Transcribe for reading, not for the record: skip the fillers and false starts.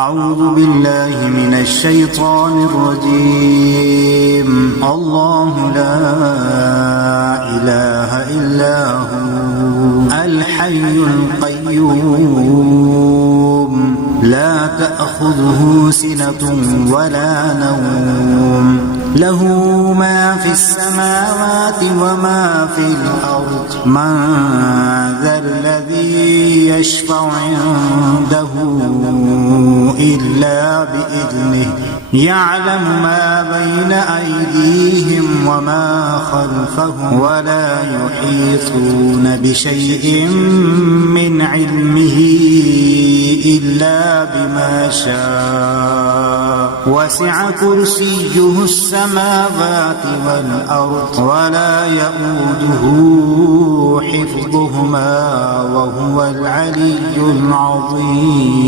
أعوذ بالله من الشيطان الرجيم. الله لا إله إلا هو الحي القيوم لا تأخذه سنة ولا نوم له ما في السماوات وما في الأرض من ذا الذي يشفع عنده إلا بإذنه يعلم ما بين أيديهم وما خلفهم ولا يحيطون بشيء من علمه إلا بما شاء وسع كرسيه السماوات والأرض ولا يئوده حفظهما وهو العلي العظيم.